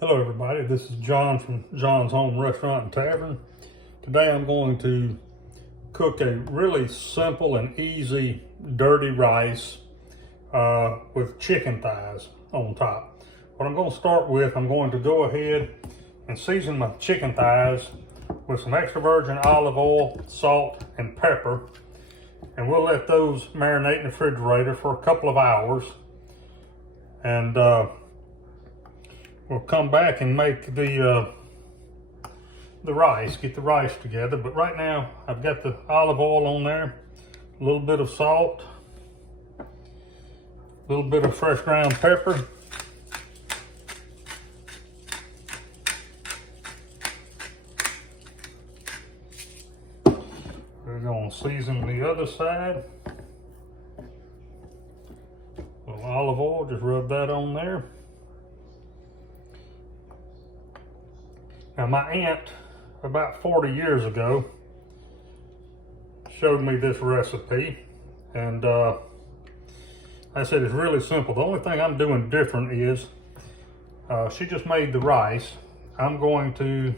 Hello everybody, this is John from John's Home Restaurant and Tavern. Today I'm going to cook a really simple and easy dirty rice with chicken thighs on top. What I'm going to start with, I'm going to go ahead and season my chicken thighs with some extra virgin olive oil, salt, and pepper. And we'll let those marinate in the refrigerator for a couple of hours. And we'll come back and make the rice, get the rice together. But right now, I've got the olive oil on there, a little bit of salt, a little bit of fresh ground pepper, we're going to season the other side. A little olive oil, just rub that on there. Now my aunt, about 40 years ago, showed me this recipe, and I said it's really simple. The only thing I'm doing different is, she just made the rice. I'm going to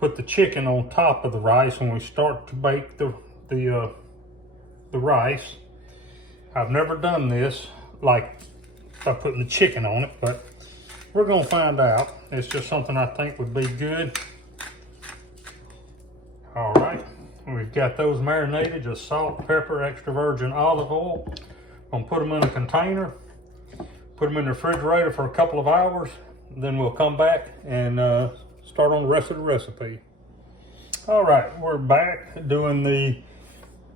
put the chicken on top of the rice when we start to bake the rice. I've never done this, like by putting the chicken on it, but we're gonna find out. It's just something I think would be good. All right, we've got those marinated, just salt, pepper, extra virgin olive oil. Gonna put them in a container, put them in the refrigerator for a couple of hours, then we'll come back and start on the rest of the recipe. All right, we're back doing the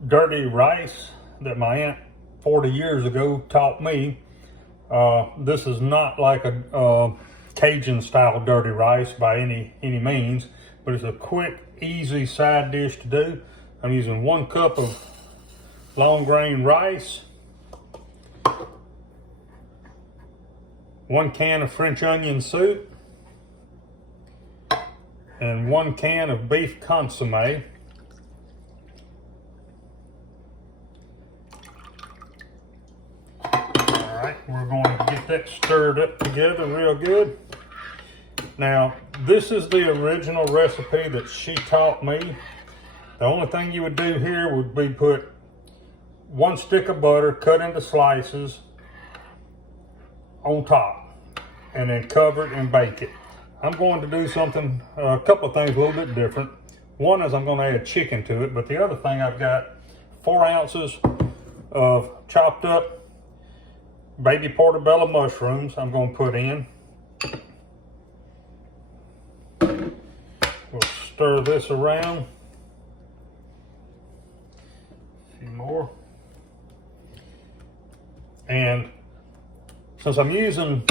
dirty rice that my aunt 40 years ago taught me. This is not like a Cajun style dirty rice by any means, but it's a quick, easy side dish to do. I'm using 1 cup of long grain rice, 1 can of French onion soup, and 1 can of beef consomme. We're going to get that stirred up together real good. Now, this is the original recipe that she taught me. The only thing you would do here would be put 1 stick of butter cut into slices on top, and then cover it and bake it. I'm going to do something, a couple of things a little bit different. One is I'm going to add chicken to it, but the other thing, I've got 4 ounces of chopped up baby portobello mushrooms I'm going to put in. We'll stir this around. A few more. And since I'm using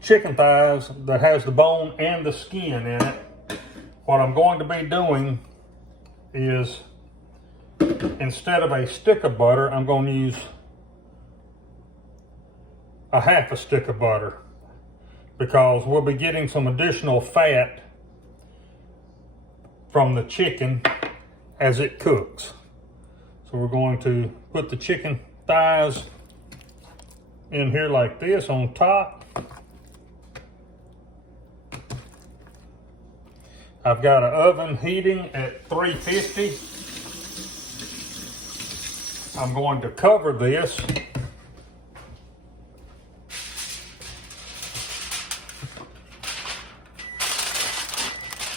chicken thighs that has the bone and the skin in it, what I'm going to be doing is, instead of a stick of butter, I'm going to use a half a stick of butter, because we'll be getting some additional fat from the chicken as it cooks. So we're going to put the chicken thighs in here like this on top. I've got an oven heating at 350. I'm going to cover this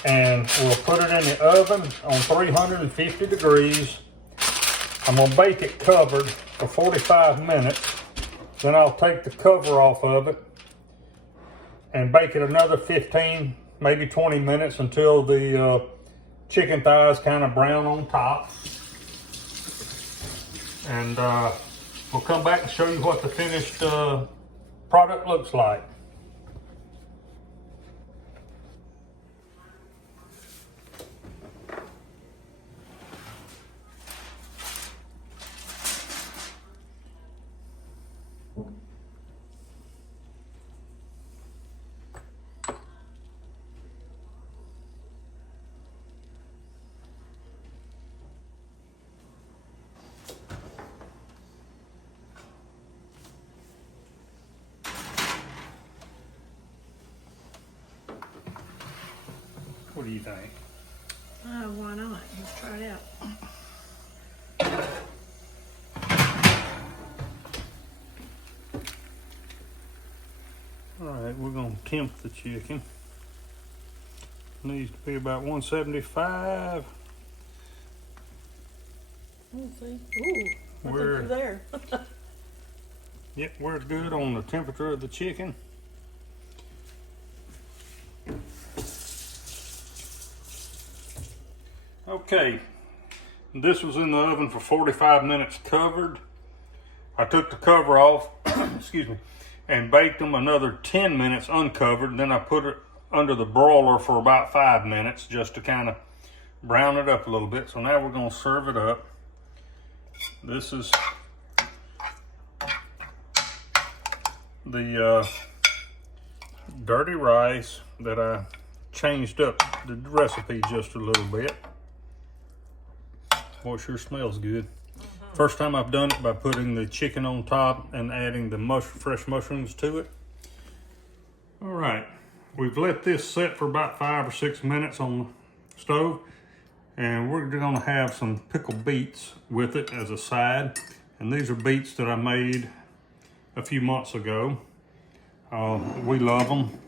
and we'll put it in the oven on 350 degrees. I'm going to bake it covered for 45 minutes. Then I'll take the cover off of it and bake it another 15, maybe 20 minutes until the chicken thighs kind of brown on top. And we'll come back and show you what the finished product looks like. What do you think? Why not? Let's try it out. All right, we're gonna tempt the chicken. Needs to be about 175. Let's see. Ooh, what's We're up there? Yep, we're good on the temperature of the chicken. Okay, this was in the oven for 45 minutes covered. I took the cover off, excuse me, and baked them another 10 minutes uncovered. Then I put it under the broiler for about 5 minutes just to kind of brown it up a little bit. So now we're going to serve it up. This is the dirty rice that I changed up the recipe just a little bit. Boy, sure smells good. First time I've done it by putting the chicken on top and adding the fresh mushrooms to it. All right, we've let this set for about 5 or 6 minutes on the stove, and we're gonna have some pickled beets with it as a side. And these are beets that I made a few months ago. We love them.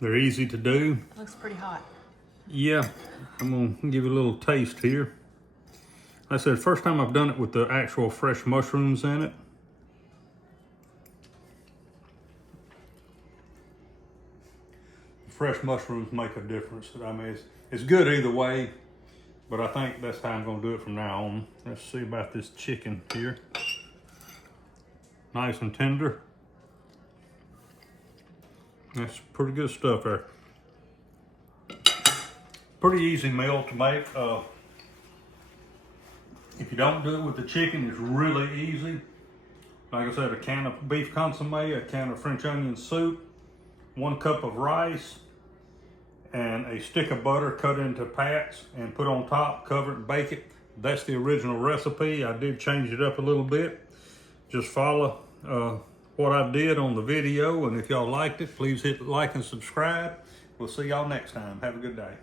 They're easy to do. Looks pretty hot. Yeah, I'm gonna give you a little taste here. Like I said, first time I've done it with the actual fresh mushrooms in it. Fresh mushrooms make a difference. I mean, it's good either way, but I think that's how I'm gonna do it from now on. Let's see about this chicken here. Nice and tender. That's pretty good stuff there. Pretty easy meal to make. If you don't do it with the chicken, it's really easy. Like I said, a can of beef consomme, a can of French onion soup, 1 cup of rice, and a stick of butter cut into pats and put on top, cover it and bake it. That's the original recipe. I did change it up a little bit. Just follow what I did on the video, and if y'all liked it, please hit like and subscribe. We'll see y'all next time. Have a good day.